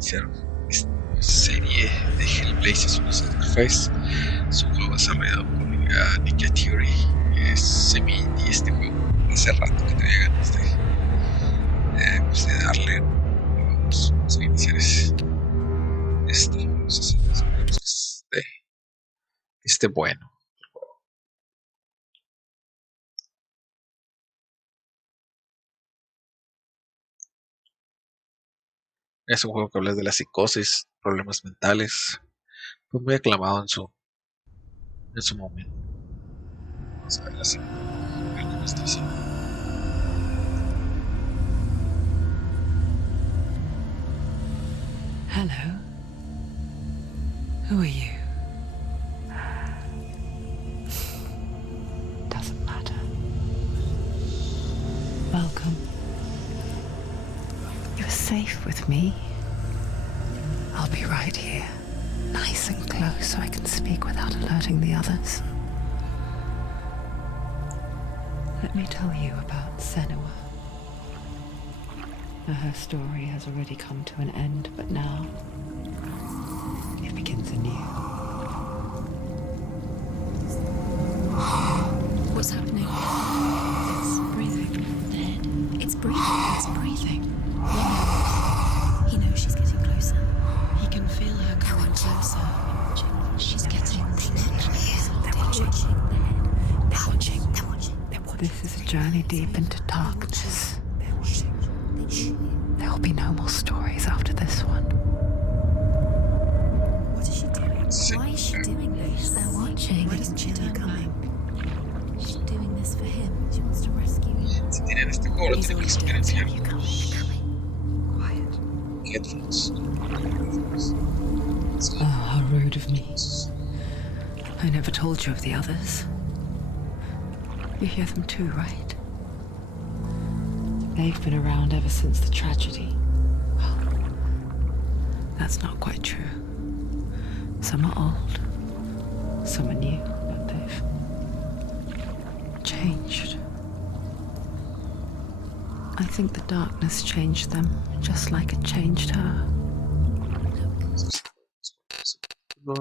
iniciar esta serie de HellBlade Sacrifice. Es un juego desarrollado por Ninja Theory. Es semi-indie este juego. Hace rato que tenía ganas de darle. Vamos a iniciar esta. Esperemos que esté bueno. Es un juego que habla de la psicosis, problemas mentales. Fue muy aclamado en su momento. Vamos a ver así. A ver qué me está diciendo. Hello. Who are you? Doesn't matter. Welcome. You're safe with me. I'll be right here, nice and close so I can speak without alerting the others. Let me tell you about Senua. Her story has already come to an end, but now it begins anew. What's happening? It's breathing. Dead. It's breathing. It's breathing. He knows she's getting closer. He can feel her coming closer. She's getting closer. They're watching. They're watching. They're watching. They're watching. This is a journey deep into darkness. They're watching. There will be no more stories after this one. What is she doing? Why is she doing this? They're watching. Why doesn't she turn coming? She's doing this for him. She wants to rescue him. Si tienen este juego, lo tienen que experienciar. You're coming. Quiet. Headphones. Oh, how rude of me. I never told you of the others. You hear them too, right? They've been around ever since the tragedy. Well, that's not quite true. Some are old, some are new, but they've changed. I think the darkness changed them, just like it changed her. Yo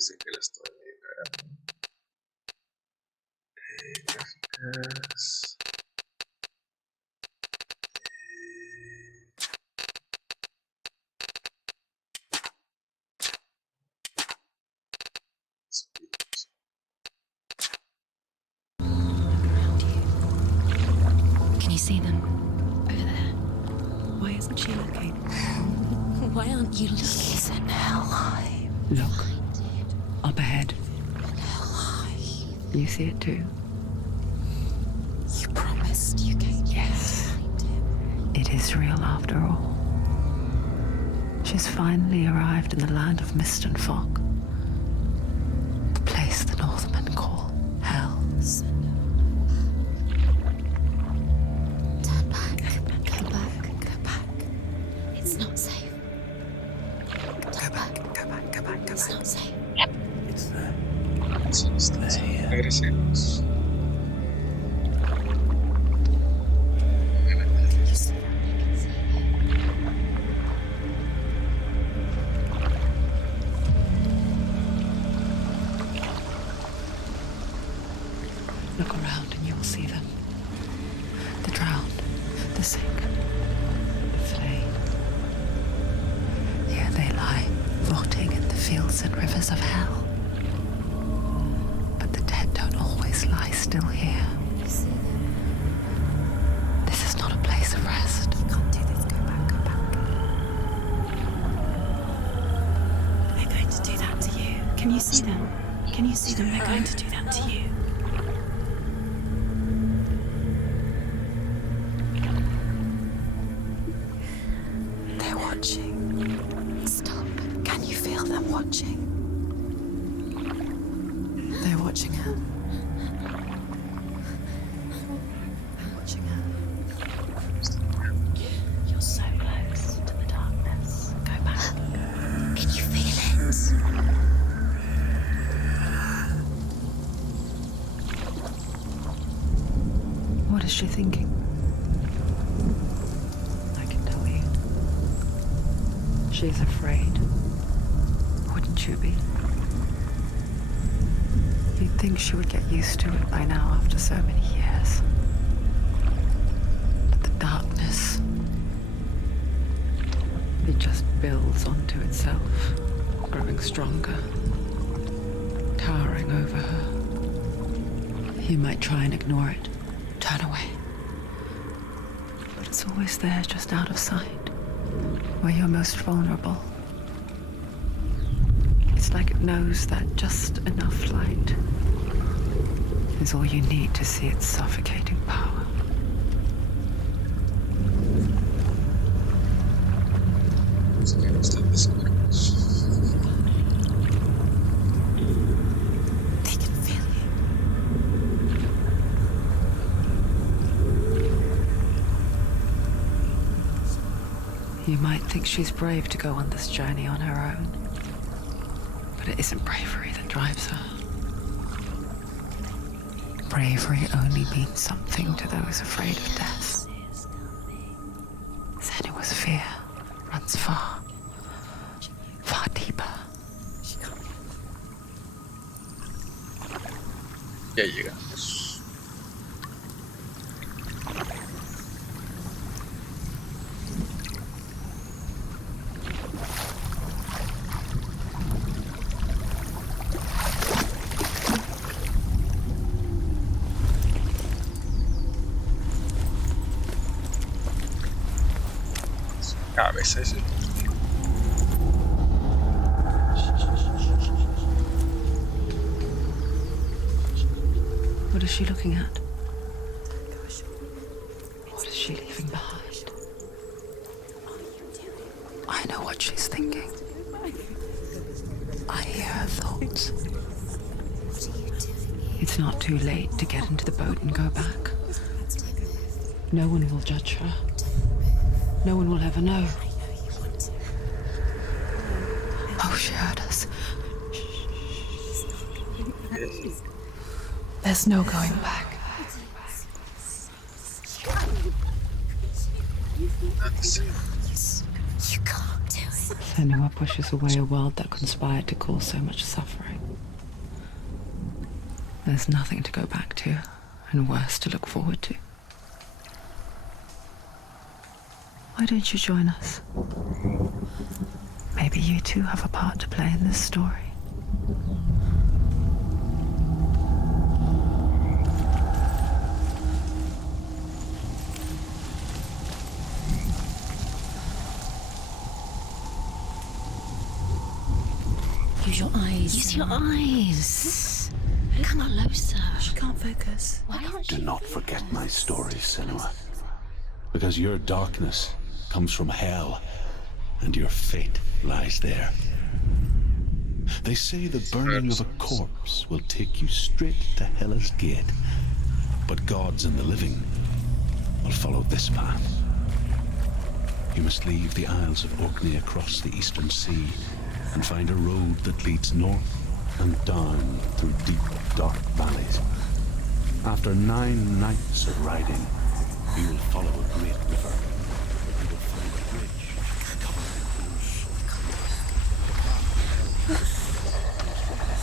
sé que la estoy gráficas. Can you see them? Over there. Why isn't she looking? Why aren't you looking? He's in hell. Look, up ahead. You see it too? You promised you came. Yes. It is real after all. She's finally arrived in the land of mist and fog. The place the Northmen call hell. Turn back. Go back. Go back. It's not safe. Turn back. Go back, go back, go It's back. not safe. It's there. Regresemos. Look around and you'll see them. The drowned, the sick, the slain. Here they lie, rotting in the fields and rivers of hell. But the dead don't always lie still here. This is not a place of rest. You can't do this. Go back. Go back. They're going to do that to you. Can you see them? Can you see them? They're going to do that to you. They're watching. Stop. Can you feel them watching? They're watching her. They're watching her. You're so close to the darkness. Go back. Can you feel it? What is she thinking? I can tell She's afraid. Wouldn't you be? You'd think she would get used to it by now after so many years. But the darkness, it just builds onto itself, growing stronger, towering over her. You might try and ignore it, turn away. But it's always there, just out of sight, where you're most vulnerable. It's like it knows that just enough light is all you need to see its suffocating power. They can feel You might think she's brave to go on this journey on her own, but it isn't bravery that drives her. Bravery only means something to those afraid of death. Senua's fear runs far, far deeper. Ya llegamos. Cabeza ese. What is she looking at? What is she leaving behind? I know what she's thinking. I hear her thoughts. It's not too late to get into the boat and go back. No one will judge her. No one will ever know. Oh, she heard us. There's no going back. You can't do it. Senua pushes away a world that conspired to cause so much suffering. There's nothing to go back to, and worse to look forward to. Why don't you join us? Maybe you too have a part to play in this story. Use your eyes. Use your eyes. Come closer. She can't focus. Why can't she? Do not forget my story, Senua. Because your darkness comes from hell, and your fate lies there. They say the burning of a corpse will take you straight to Hela's gate, but gods and the living will follow this path. You must leave the Isles of Orkney across the eastern sea and find a road that leads north and down through deep, dark valleys. After 9 nights of riding, you will follow a great river. You will find a bridge covered in ooze.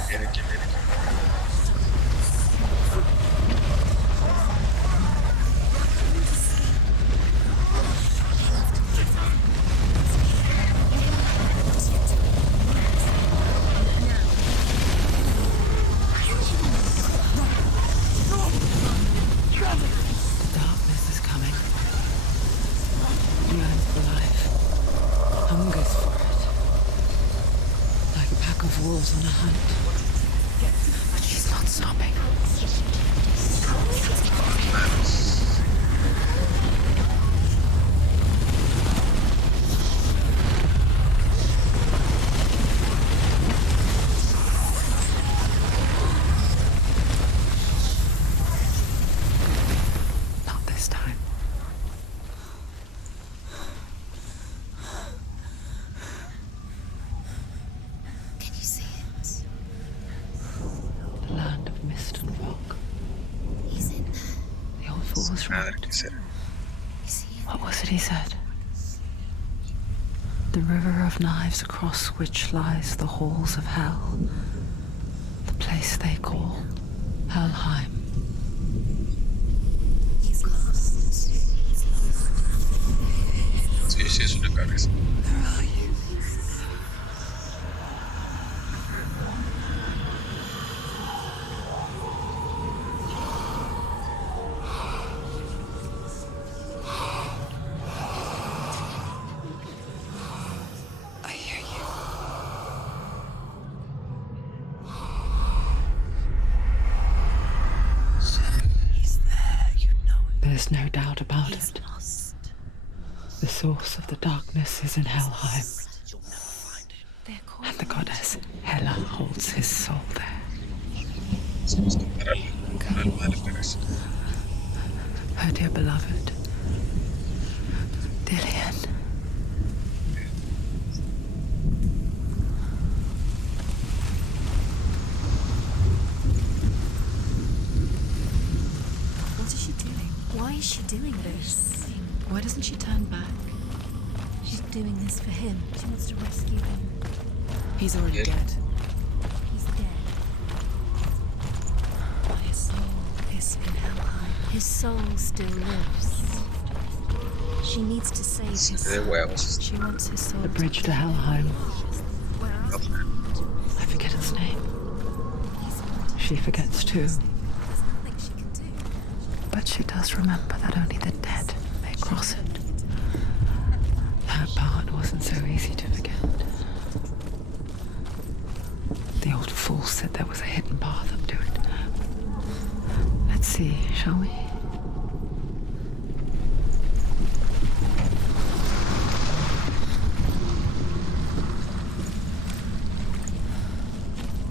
Viene aquí, viene aquí. The darkness is coming. Yearns for life. Hungers for it. Like a pack of wolves on a hunt. But she's not stopping. Not this time. Can you see it? The land of mist and fog. He's in there. The old fool was Nada right. que será. You see it? What was it he said? The river of knives across which lies the halls of hell. The place they call Helheim. He's lost. He's lost. Sí, sí, es una cabeza. Where are you? I hear you. He's there, you know it. There's no doubt about He's it. lost. The source of the darkness is in Helheim, You'll never find him. They're calling and the goddess Hela holds his soul there. Se nos tomará el alma de la cabeza. Her dear beloved, Dillian. What is she doing? Why is she doing this? Why doesn't she turn back? She's doing this for him. She wants to rescue him. He's already Yeah. dead. He's dead. But his soul is in Helheim. His soul still lives. She needs to save his De soul. huevos. She wants his soul The bridge to Helheim. Where else? I forget its name. She forgets too, There's nothing she can do. but she does remember that only the dead may cross it. That part wasn't so easy to forget. The old fool said there was a hidden path up to it. Let's see, shall we?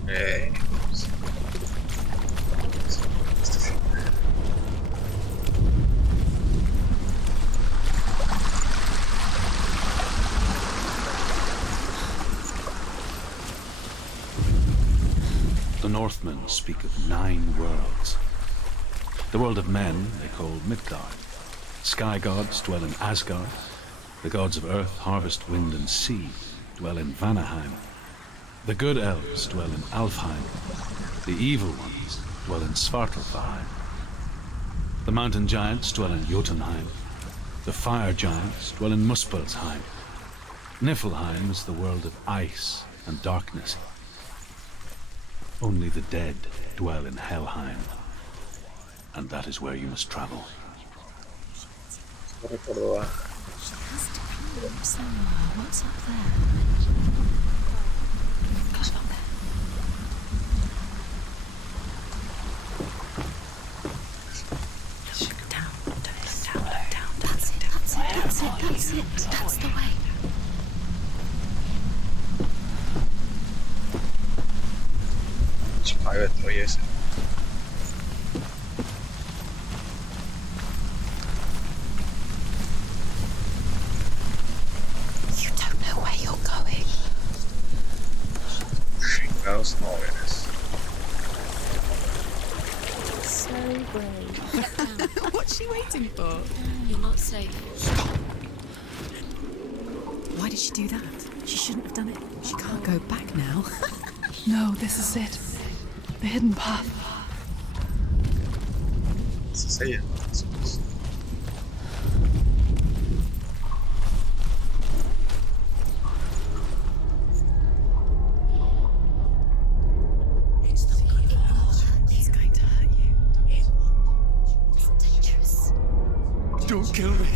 Vamos. The Northmen speak of 9 worlds. The world of men they call Midgard. Sky gods dwell in Asgard. The gods of earth, harvest, wind, and sea dwell in Vanaheim. The good elves dwell in Alfheim. The evil ones dwell in Svartalfheim. The mountain giants dwell in Jotunheim. The fire giants dwell in Muspelheim. Niflheim is the world of ice and darkness. Only the dead dwell in Helheim. And that is where you must travel. No recuerdo a... She has to come somewhere. What's up there? Come up there. Look down, down. That's it. That's the way. Pirate Toy ese. You don't know where you're going. Chingados no eres. So brave. Get down. What's she waiting for? You're not safe. Why did she do that? She shouldn't have done it. She can't go back now. No, this is it. The hidden path. Esa es ella. It's not going to hurt. It's going to hurt you. It's dangerous. Don't kill me.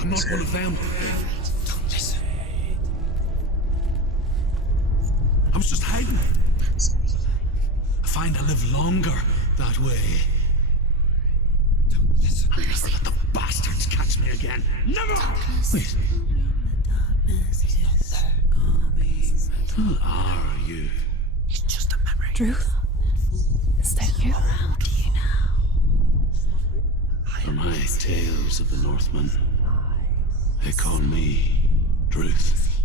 I'm not one of them. Don't listen. I was just hiding. I find I live longer that way. Don't listen. I'll never let the bastards catch me again. Never! Wait, who are you? It's just a memory. Druth? Is that you? Around you now. For my tales of the Northmen, they call me Druth.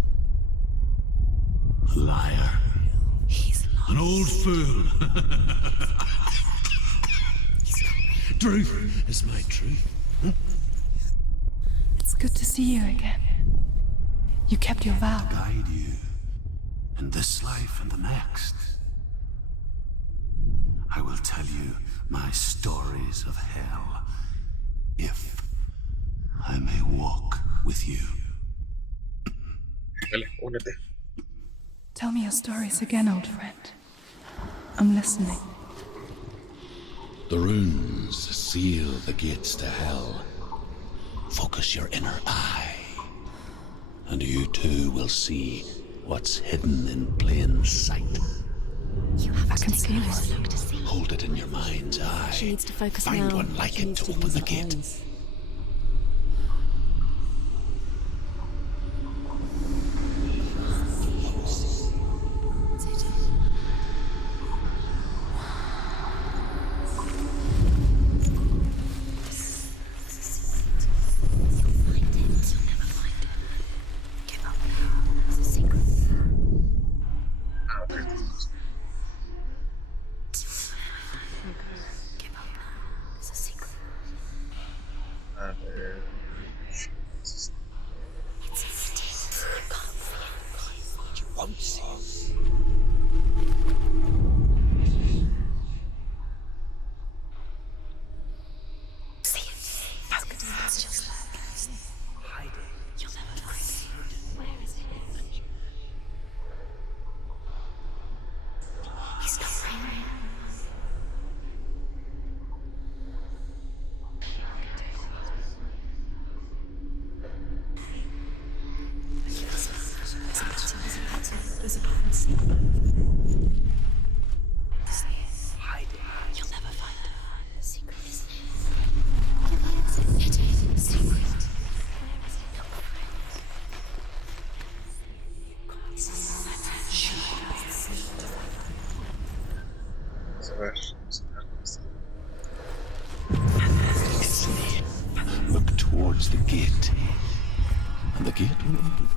A liar. He's lost. An old fool. Truth is my truth. It's good to see you again. You kept your vow. Guide you in this life and the next. I will tell you my stories of hell, if I may walk with you. Dale, únete. Tell me your stories again, old friend. I'm listening. The runes seal the gates to hell. Focus your inner eye, and you too will see what's hidden in plain sight. You have I to can take see a close one. look to see. Hold it in your mind's eye. She needs to focus Find now. one like She it needs to to open use the her gate. eyes. Ah, ok. A ver. You'll never find her. The secret is it is secret. Vamos a ver. Vamos a ver dónde está. Look towards the gate, and the gate will open.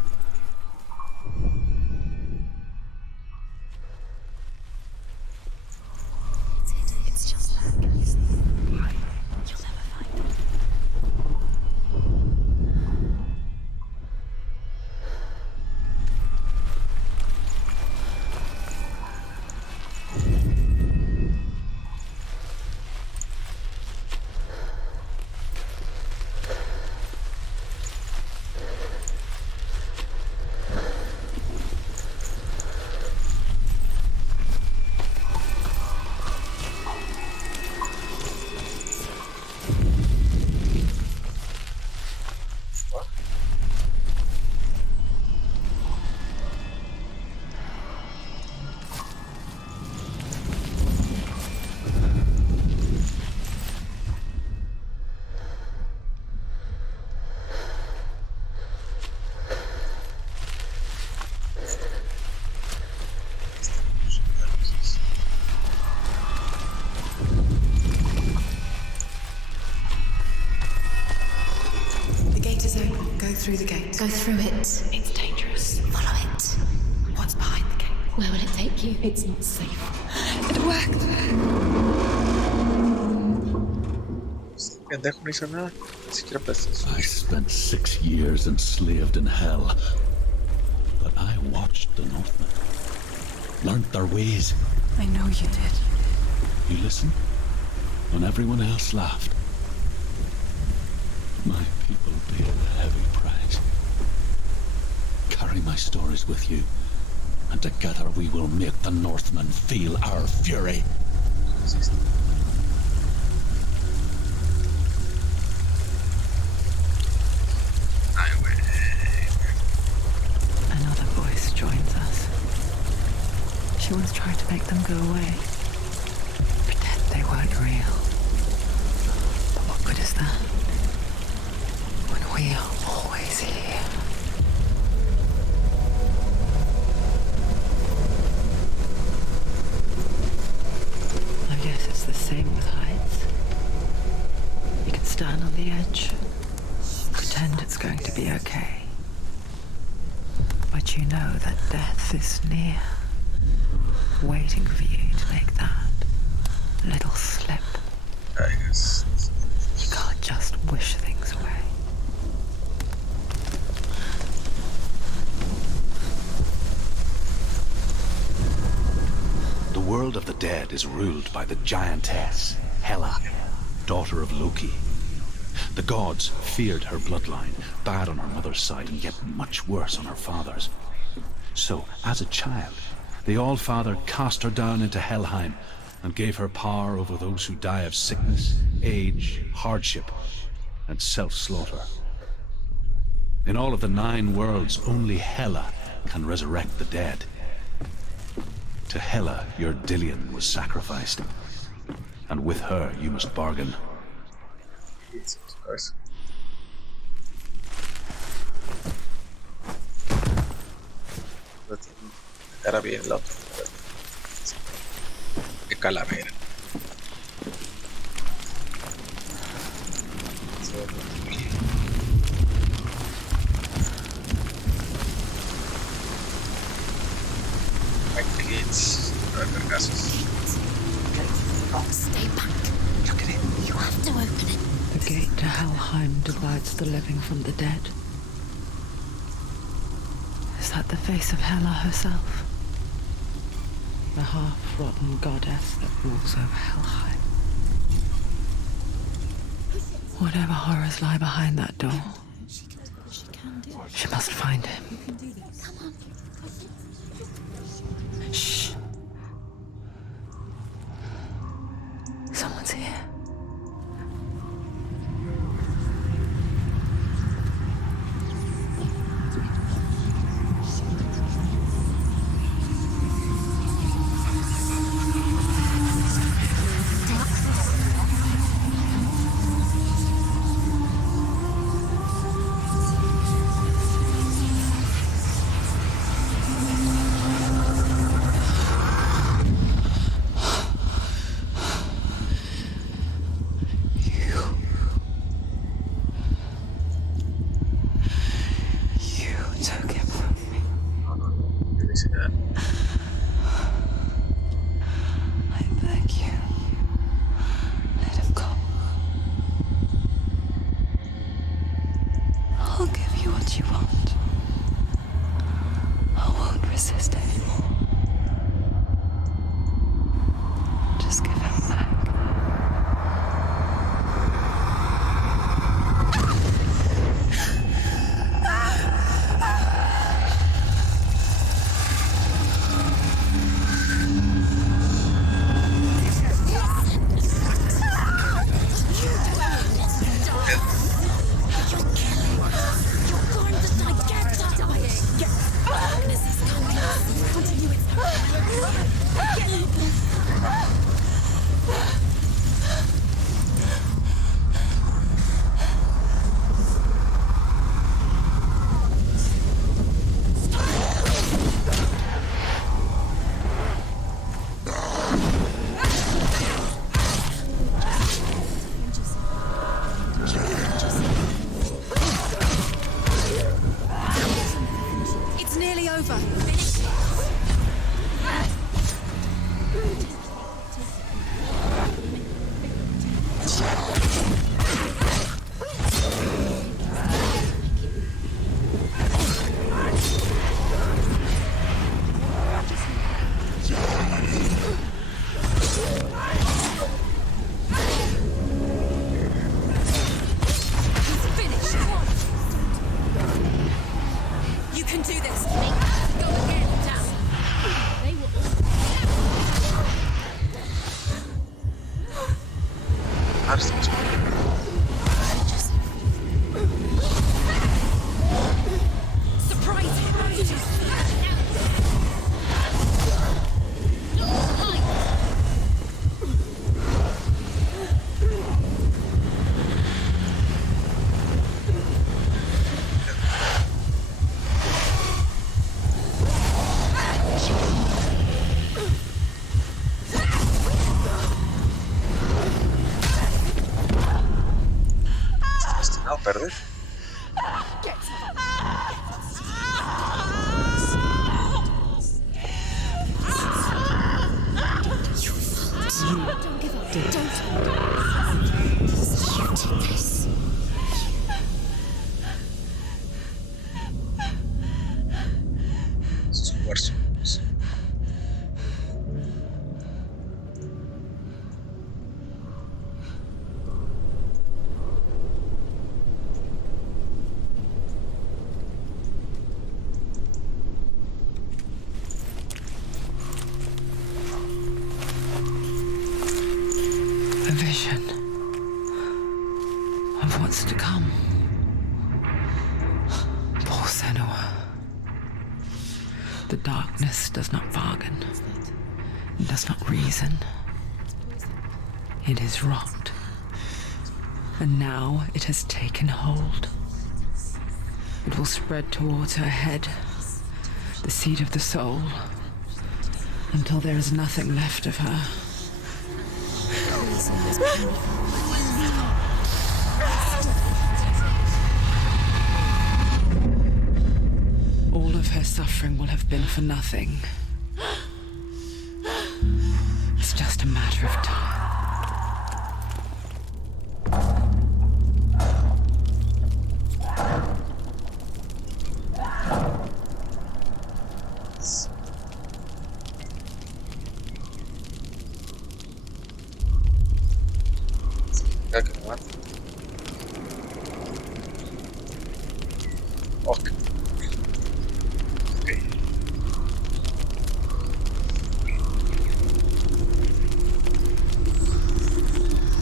It's just like you'll never find her. The gate is open. Go through the gate. Go through it. It's dangerous. Follow it. What's behind the gate? Where will it take you? It's not safe. It worked. Pendejo, no hizo nada. Ni siquiera pensó. I spent 6 years enslaved in hell, but I watched the Northmen, learnt their ways. I know you did. You listened when everyone else laughed. My people paid a heavy price. Carry my stories with you, and together we will make the Northmen feel our fury. Ay, güey. Another voice joins us. She once tried to make them go away. Pretend they weren't real. But what good is that? When we are always here. I guess it's the same with heights. You can stand on the edge, pretend it's going to be okay. But you know that death is near, waiting for you to make that little slip. I guess. You can't just wish things away. world of the dead is ruled by the giantess, Hela, daughter of Loki. The gods feared her bloodline, bad on her mother's side and yet much worse on her father's. So, as a child, the All-Father cast her down into Helheim and gave her power over those who die of sickness, age, hardship, and self-slaughter. In all of the 9 worlds, only Hela can resurrect the dead. To Hela, your Dillion was sacrificed, and with her you must bargain. Yes, of course. Cara bien el otro. De calavera. Kids, vergazos. Stay back. Look at it. You have to open it. The gate to Helheim divides the living from the dead. Is that the face of Hela herself? The half-rotten goddess that rules over Helheim. Whatever horrors lie behind that door, she must find him. Shh. Someone's here. perder. The darkness does not bargain. It does not reason. It is wrought. And now it has taken hold. It will spread towards her head, the seat of the soul, until there is nothing left of her. All of her suffering will have been for nothing. It's just a matter of time. Ok.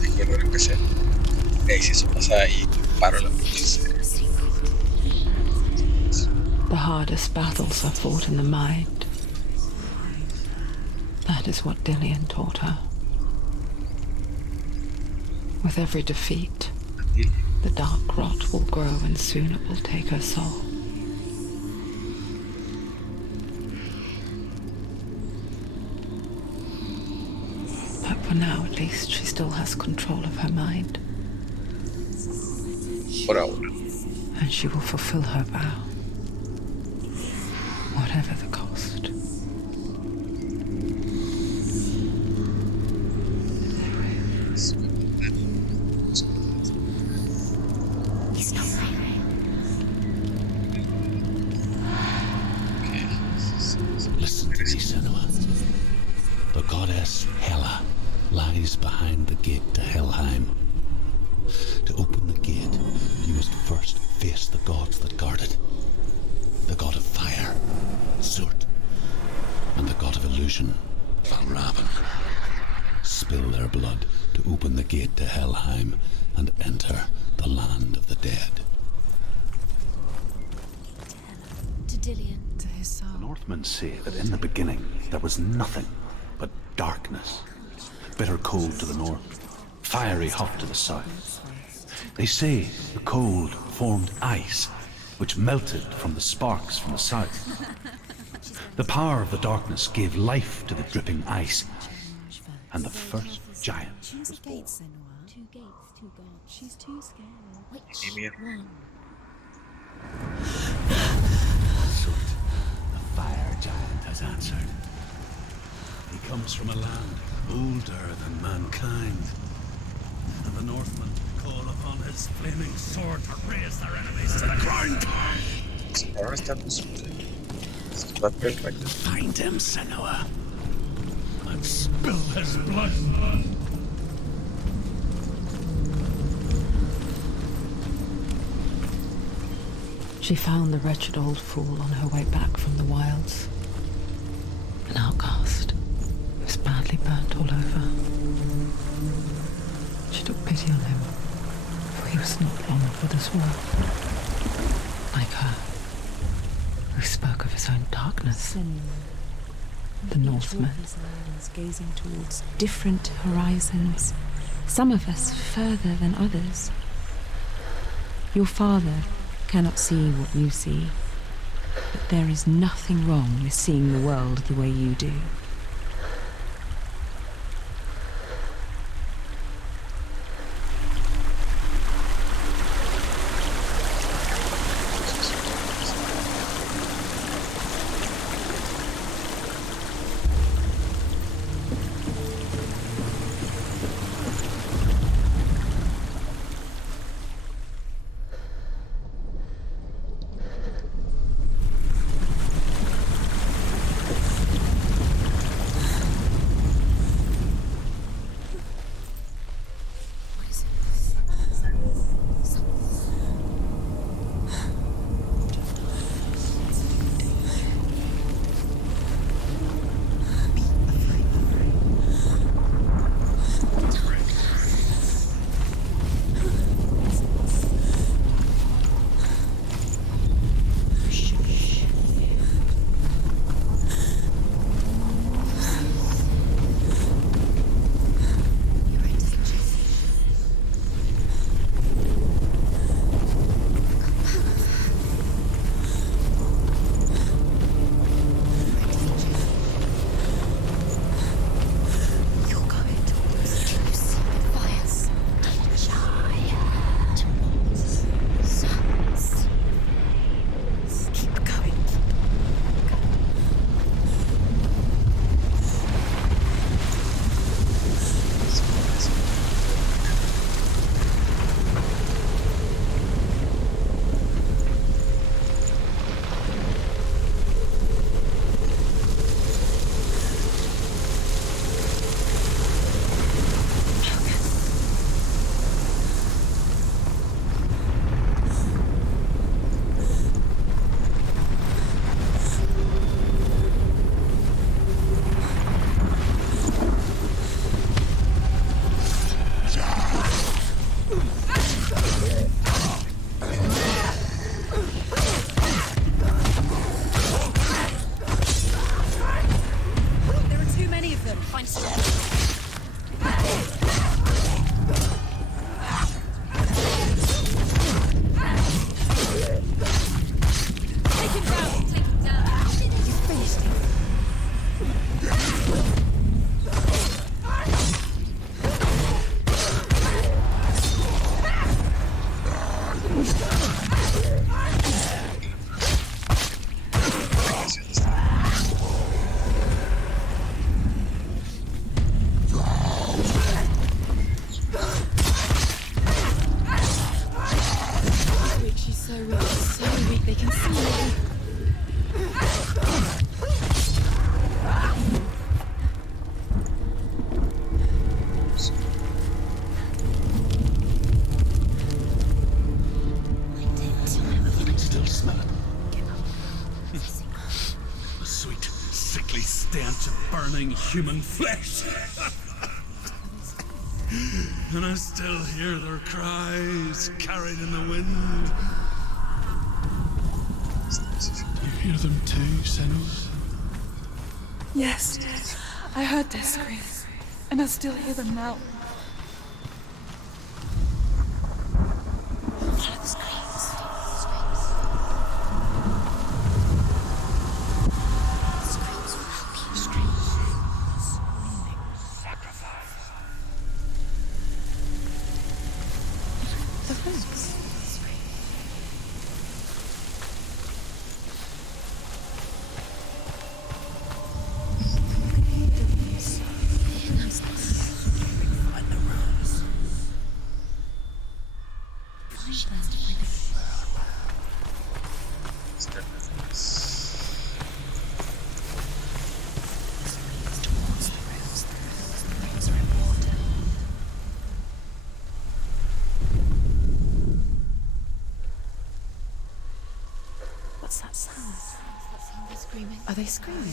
Aquí lo empecé. Y si eso pasa ahí, paro la serie. The hardest battles are fought in the mind. That is what Dillian taught her. With every defeat, the dark rot will grow and soon it will take her soul. But for now, at least, she still has control of her mind. Por ahora. And she will fulfill her vow. Whatever the cost. Listen to me, Senua. The goddess Hela lies behind the gate to Helheim. To open the gate, you must first face the gods that guard it. The god of fire, Surt, and the god of illusion, Valravan. Spill their blood to open the gate to Helheim and enter the land of the dead. To Dillian. To his soul. The Northmen say that in the beginning there was nothing but darkness. Bitter cold to the north, fiery hot to the south. They say the cold formed ice, which melted from the sparks from the south. The power of the darkness gave life to the dripping ice, and the first giant Choose was a born. gate, Senua. 2 gates, 2 gods. She's too scared. Which Ymir. one? Surt, the fire giant, has answered. He comes from a land older than mankind, and the Northmen call upon his flaming sword to raise their enemies to the ground. Ahora estamos. Está perfecto. Find him, Senua, and spill his blood. She found the wretched old fool on her way back from the wilds. An outcast. He was badly burnt all over. She took pity on him, for he was not long for this world. Like her, who spoke of his own darkness. The Northmen. Gazing towards different horizons, some of us further than others. Your father cannot see what you see, but there is nothing wrong with seeing the world the way you do. Still smell it. The sweet, sickly stench of burning human flesh. And I still hear their cries carried in the wind. You hear them too, Siguenos? Yes, I heard their screams, and I still hear them now. Follow the screams. The screams will help you. The roots. What's that sound? Screaming. Are they screaming?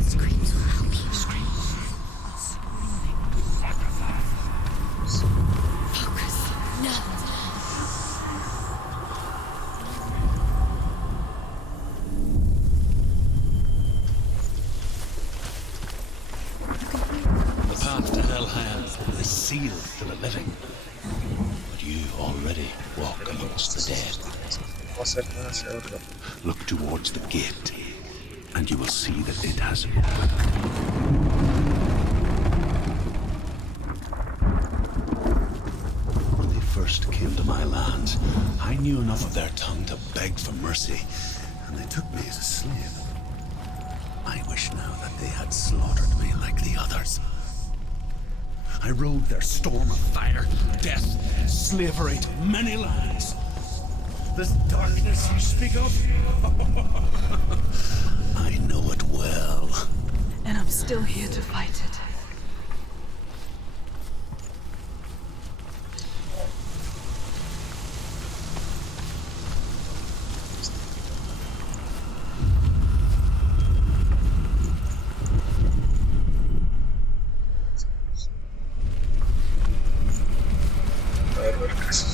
Screams will help you. Focus. No. The path to Hellhand is sealed to the living. But you already walk amongst the dead. No hacer nada hacia otro. Look towards the gate, and you will see that it has opened. When they first came to my lands, I knew enough of their tongue to beg for mercy, and they took me as a slave. I wish now that they had slaughtered me like the others. I rode their storm of fire, death, slavery to many lands. This darkness you speak of, I know it well. And I'm still here to fight it. A ver qué es.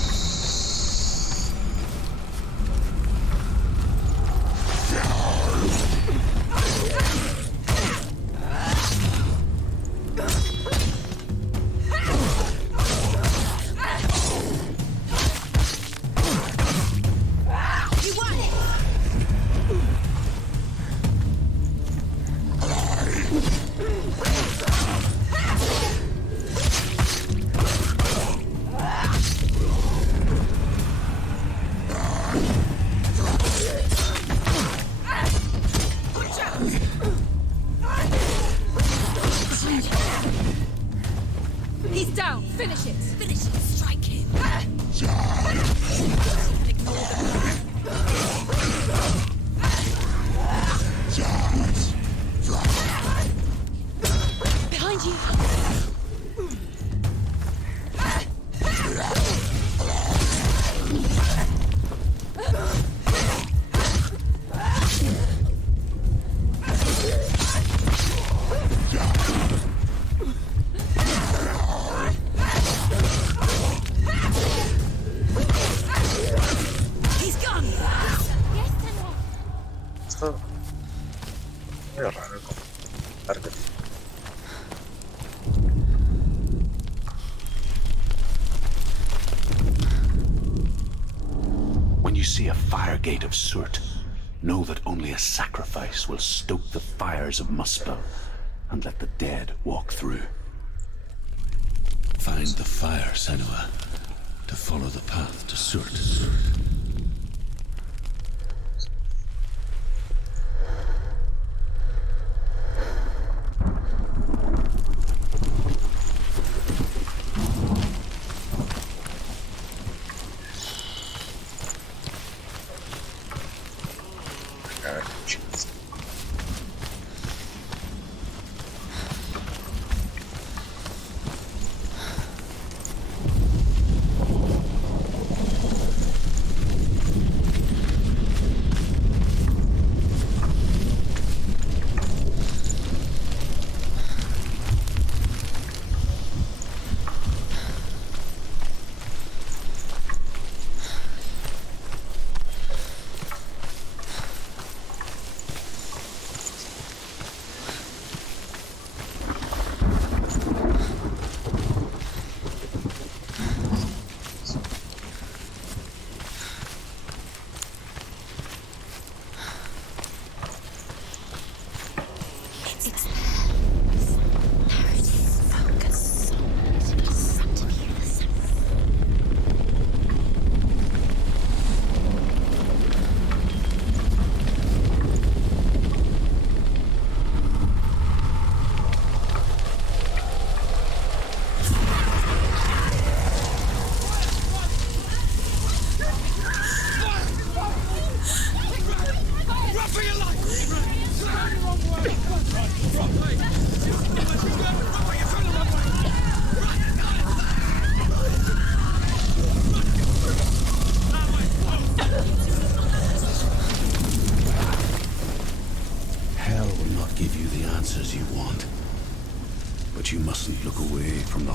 He's down. Finish it. Finish it. Strike him. Ignore them. Behind you. He's gone. Esto muy raro como target. When you see a fire gate of Surt, know that only a sacrifice will stoke the fires of Muspel and let the dead walk through. Find the fire, Senua, to follow the path to Surt.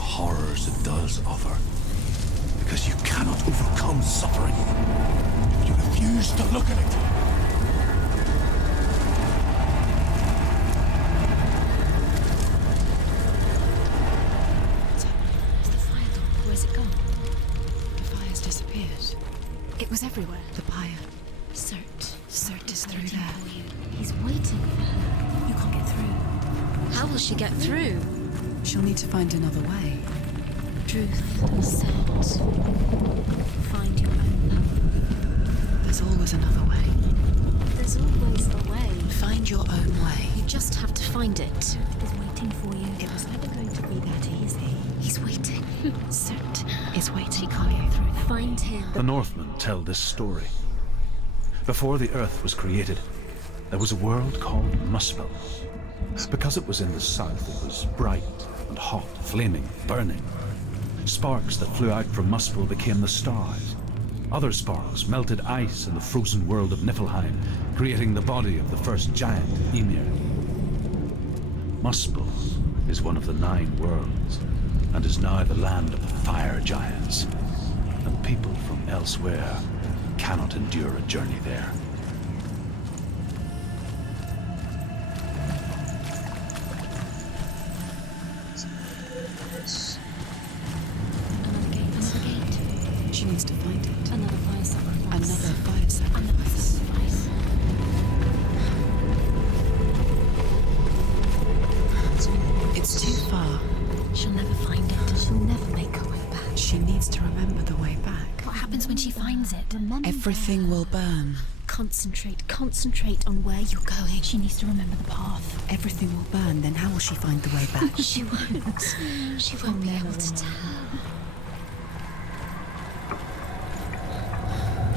horrors it does offer. Because you cannot overcome suffering if you refuse to look at it. What's happening? It's the fire gone. Where's it gone? The fire's disappeared. It was everywhere. The pyre. Cert is through Waiting there. for you. He's waiting for her. You can't get through. How will she get through? She'll need to find another way. Truth, scent. Find your own love. There's always another way. There's always a way. Find your own way. You just have to find it. Truth is waiting for you. It was never going to be that easy. He's waiting. Cert Is waiting. She can't get through that. Find him. The Northmen tell this story. Before the earth was created, there was a world called Muspel. Because it was in the south, it was bright and hot, flaming, burning. Sparks that flew out from Muspel became the stars. Other sparks melted ice in the frozen world of Niflheim, creating the body of the first giant, Ymir. Muspel is one of the 9 worlds, and is now the land of the fire giants. And people from elsewhere cannot endure a journey there. Another gate. Another gate. She needs to find it. Another fire sacrifice. Another fire sacrifice. Another sacrifice. It's too far. She'll never find it. She'll never make her way back. She needs to remember the way back. What happens when she finds it? Remember. Everything will burn. Concentrate on where you're going. She needs to remember the path. Everything will burn, then how will she find the way back? She won't. She won't be able to tell.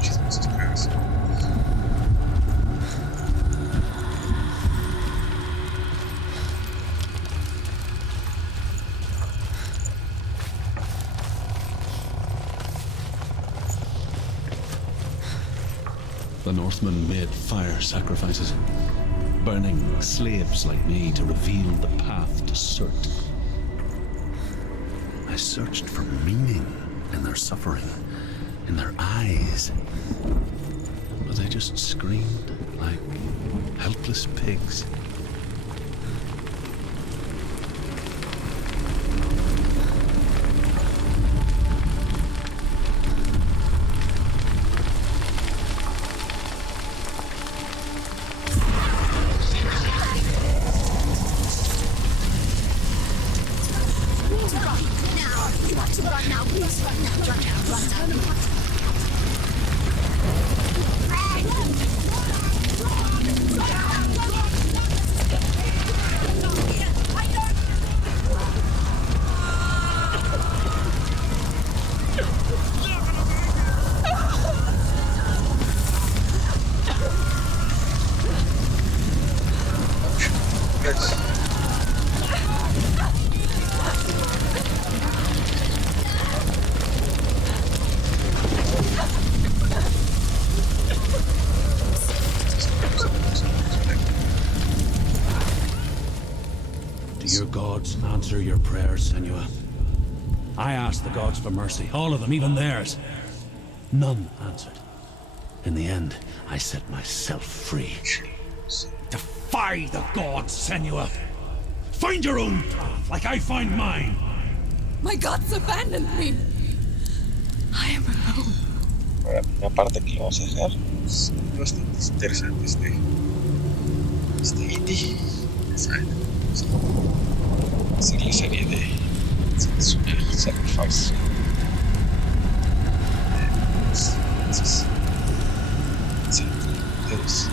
She's supposed to pass. The Northmen made fire sacrifices, burning slaves like me to reveal the path to Surt. I searched for meaning in their suffering, in their eyes. But they just screamed like helpless pigs. Do your gods answer your prayers, Senua? I asked the gods for mercy, all of them, even theirs. None answered. In the end, I set myself free. Defy the gods, Senua! Find your own path, like I find mine! My gods abandoned me. I am alone. Ahora, la primera parte que le vamos a dejar es bastante interesante este indie. Hacer la serie de Sacrifice. Entonces, sí, de 2.